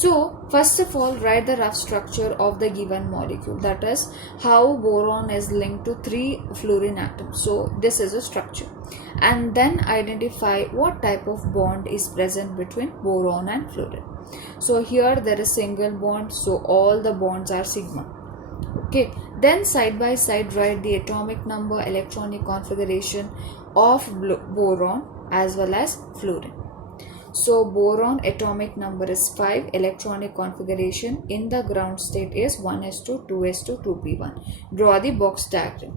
So, first of all, write the rough structure of the given molecule. That is how boron is linked to 3 fluorine atoms. So, this is a structure. And then identify what type of bond is present between boron and fluorine. So, here there is single bond. So, all the bonds are sigma. Okay. Then side by side write the atomic number, electronic configuration of boron as well as fluorine. So boron atomic number is 5, electronic configuration in the ground state is 1s2, 2s2, 2p1. Draw the box diagram.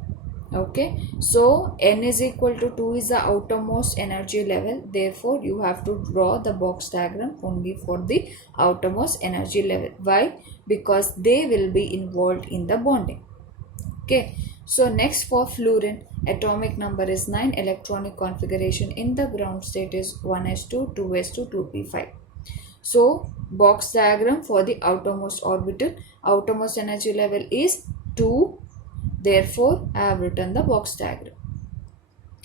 Okay, so n is equal to 2 is the outermost energy level. Therefore, you have to draw the box diagram only for the outermost energy level. Why? Because they will be involved in the bonding. Okay, so next for fluorine, atomic number is 9, electronic configuration in the ground state is 1s2, 2s2, 2p5. So box diagram for the outermost orbital, outermost energy level is 2. Therefore, I have written the box diagram.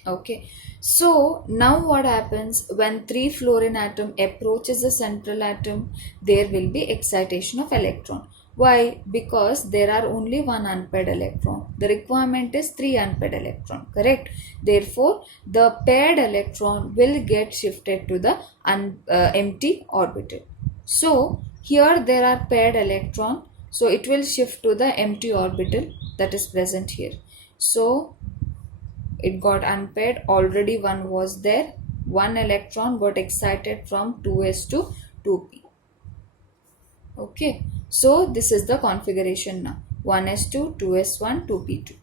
Okay, so now what happens when 3 fluorine atom approaches the central atom? There will be excitation of electron. Why? Because there are only 1 unpaired electron. The requirement is 3 unpaired electron, correct? Therefore, the paired electron will get shifted to the empty orbital. So, here there are paired electron. So, it will shift to the empty orbital that is present here. So, it got unpaired. Already one was there. One electron got excited from 2s to 2p. Okay, so this is the configuration now. 1s2, 2s1, 2p2.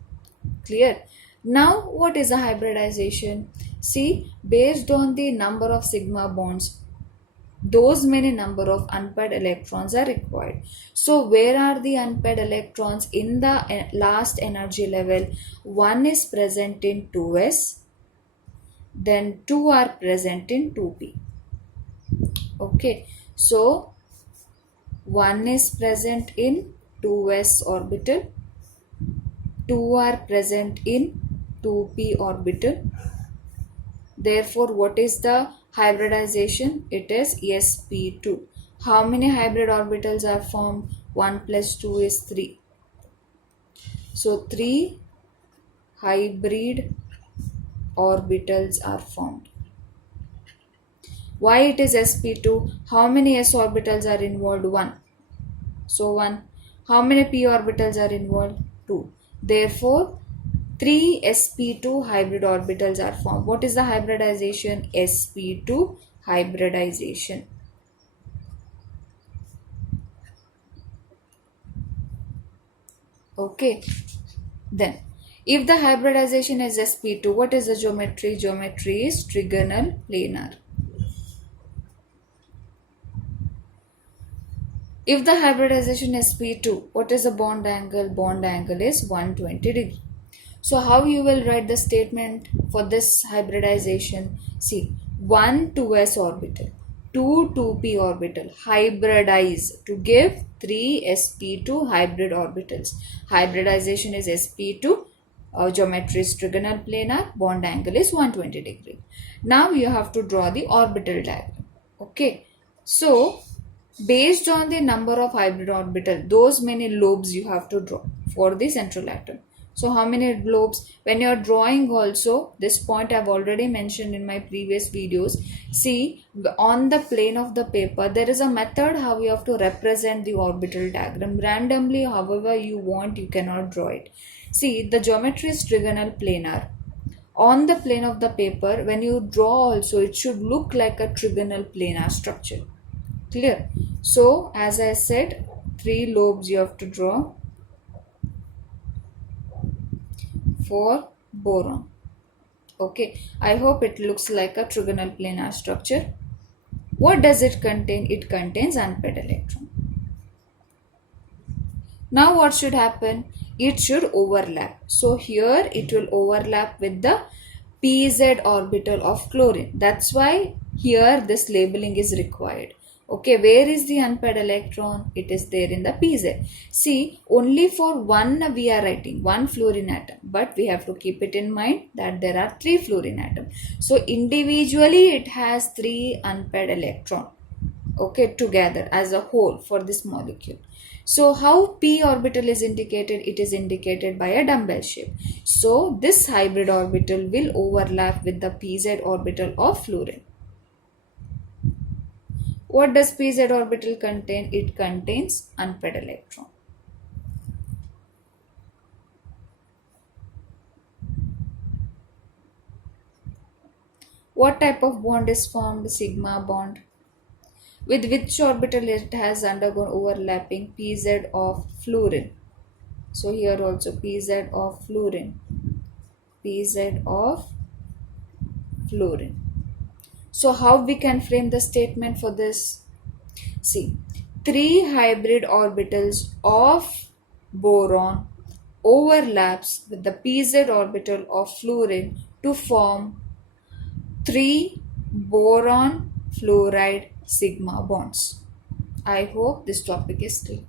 Clear? Now what is the hybridization? See, based on the number of sigma bonds, those many number of unpaired electrons are required. So where are the unpaired electrons in the last energy level? 1 is present in 2s, then 2 are present in 2p. Okay, so 1 is present in 2s orbital, 2 are present in 2p orbital. Therefore, what is the hybridization? It is sp2. How many hybrid orbitals are formed? 1 plus 2 is 3. So 3 hybrid orbitals are formed. Why it is sp2? How many s orbitals are involved? 1. So 1. How many p orbitals are involved? 2. Therefore, 3 sp2 hybrid orbitals are formed. What is the hybridization? sp2 hybridization. Okay. Then, if the hybridization is sp2, what is the geometry? Geometry is trigonal planar. If the hybridization is sp2, what is the bond angle? Bond angle is 120 degree. So how you will write the statement for this hybridization? See, 1 2s orbital, 2 2p orbital, hybridize to give 3 sp2 hybrid orbitals. Hybridization is sp2, geometry is trigonal planar, bond angle is 120 degree. Now you have to draw the orbital diagram. Okay, so based on the number of hybrid orbital, those many lobes you have to draw for the central atom. So how many lobes? When you are drawing also, this point I have already mentioned in my previous videos. See, on the plane of the paper, there is a method how you have to represent the orbital diagram. Randomly, however you want, you cannot draw it. See, the geometry is trigonal planar. On the plane of the paper, when you draw also, it should look like a trigonal planar structure. Clear? So, as I said, 3 lobes you have to draw for boron. Okay, I hope it looks like a trigonal planar structure. What does it contain? It contains unpaired electron. Now what should happen? It should overlap. So here it will overlap with the pz orbital of chlorine. That's why here this labeling is required. Okay, where is the unpaired electron? It is there in the pz. See, only for one we are writing, one fluorine atom. But we have to keep it in mind that there are 3 fluorine atoms. So individually it has 3 unpaired electron. okay, together as a whole for this molecule. So how p orbital is indicated? It is indicated by a dumbbell shape. So this hybrid orbital will overlap with the pz orbital of fluorine. What does pz orbital contain? It contains unpaired electron. What type of bond is formed? Sigma bond. With which orbital it has undergone overlapping? pz of fluorine. So here also pz of fluorine. pz of fluorine. So how we can frame the statement for this? See, three hybrid orbitals of boron overlaps with the pz orbital of fluorine to form three boron fluoride sigma bonds. I hope this topic is clear.